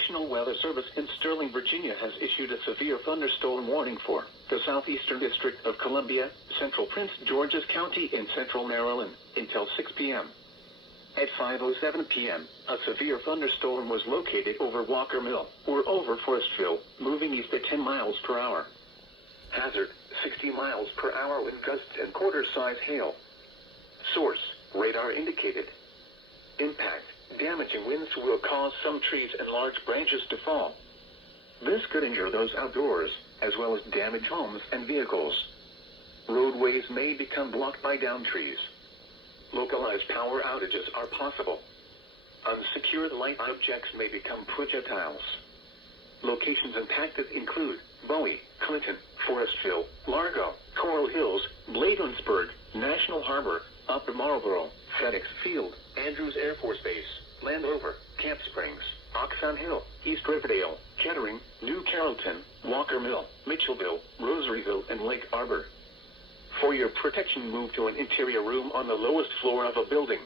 National Weather Service in Sterling, Virginia has issued a severe thunderstorm warning for the southeastern District of Columbia, central Prince George's County and central Maryland, until 6 p.m. At 5:07 p.m., a severe thunderstorm was located over Walker Mill, or over Forestville, moving east at 10 miles per hour. Hazard, 60 miles per hour with gusts and quarter-size hail. Source, radar indicated. Impact, damaging winds will cause some trees and large branches to fall. This could injure those outdoors, as well as damage homes and vehicles. Roadways may become blocked by downed trees. Localized power outages are possible. Unsecured light objects may become projectiles. Locations impacted include Bowie, Clinton, Forestville, Largo, Coral Hills, Bladensburg, National Harbor, Upper Marlboro, FedEx Field, Andrews Air Force Base, Landover, Camp Springs, Oxon Hill, East Riverdale, Kettering, New Carrollton, Walker Mill, Mitchellville, Rosaryville, and Lake Arbor. For your protection, move to an interior room on the lowest floor of a building.